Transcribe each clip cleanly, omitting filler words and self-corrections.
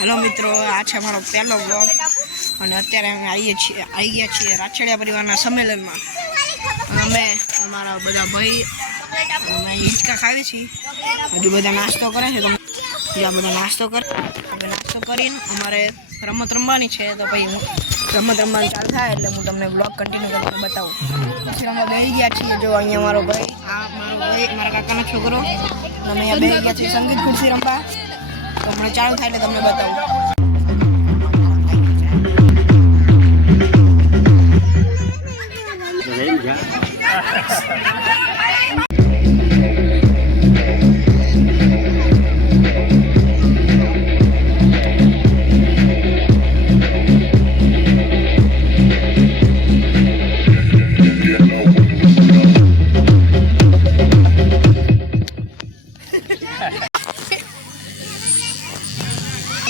Hello मित्रों, आज हमारो पहलो व्लॉग और अत्यारे अमे आई गया छे राछड़िया परिवारना सम्मेलन में। अमे अमारा बधा भाई अमे हिचका खावी छे, हजू बधा नास्तो करे छे। बीजा बधा नास्तो करीने अमारे रमत रमवानी छे। तो भाई रमत रमवानी चालू थाय એટલે હું તમને વ્લોગ કન્ટિન્યુ કરીને બતાવું। પછી અમે બેહી ગયા છીએ, જો અહીંયા મારો ભાઈ, આ મારો ભાઈ, મારા કાકાનો છોકરો, અમે અહીંયા બેહી ગયા છીએ સંગીત ખુરશી રમવા। तो मैं चालू था એટલે તમને બતાવું।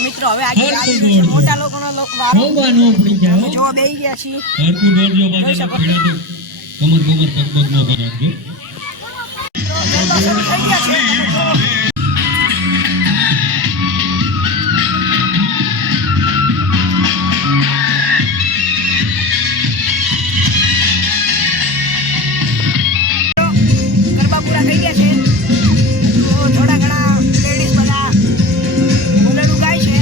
મિત્રો હવે આજે મોટા લોકોનો વારો જો બેહી ગયા છીએ। હરકુ દોરજો બાજુ પીડા તો કમર પગપગ નો રાખજો। થઈ ગયા છે। ગરબા પૂરા થઈ ગયા છે। થોડા ઘણા લેડીઝ બધા બોલેલું ગાય છે।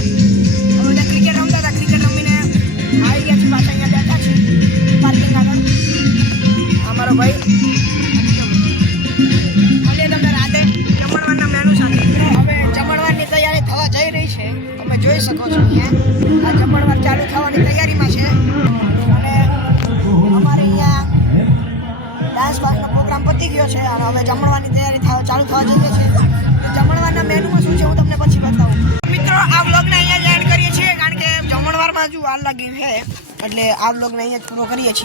હવે બધા ક્રિકેટ રમતા હતા, ક્રિકેટ રમીને આવી ગયા છે, પાછા અહીંયા બેઠા છે પાર્કિંગ આગળ। અમારો ભાઈ મળીએ તમને રાતે જમણવારના મેનુ સાથે। હવે જમણવારની તૈયારી થવા જઈ રહી છે, તમે જોઈ શકો છો। અહીંયા આ જમણવાર ચાલુ થવાની તૈયારીમાં છે અને અમારે અહીંયા ડાન્સ બાસનો પ્રોગ્રામ પતી ગયો છે અને હવે જમણવારની તૈયારી ચાલુ થવા જઈ રહી છે। જમણવારના મેનુમાં શું છે હું તમને પછી બતાવું। મિત્રો આ વ્લોગને અહીંયા જ એન્ડ કરીએ છીએ, કારણ કે જમણવારમાં હજુ વાર લાગી છે, એટલે આ વ્લોગને અહીંયા જ પૂરો કરીએ છીએ।